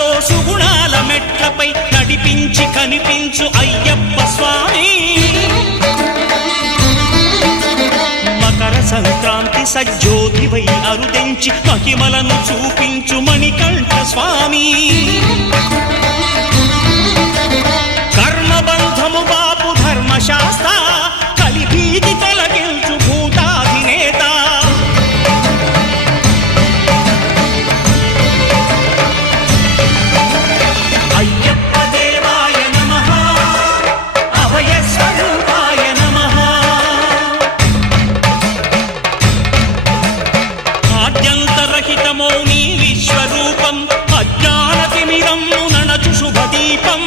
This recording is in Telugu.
సుఖాలతో సుగుణాల మెట్లపై నడిపించి కనిపించు అయ్యప్ప స్వామి. మకర సంక్రాంతి సజ్జోతివై అరుదెంచి మహిమలను చూపించు మణికంఠ స్వామి. కర్మబంధము బాపు ధర్మశాస్త్ర కలిభీతి తొలగించు భూతాధినేత. అయ్యప్ప దేవాయ నమః, అభయ స్వరూపాయ నమః. ఆద్యంతరహితమో నీ విశ్వరూపం, అజ్ఞానతిమిరం నణచు శుభదీపం.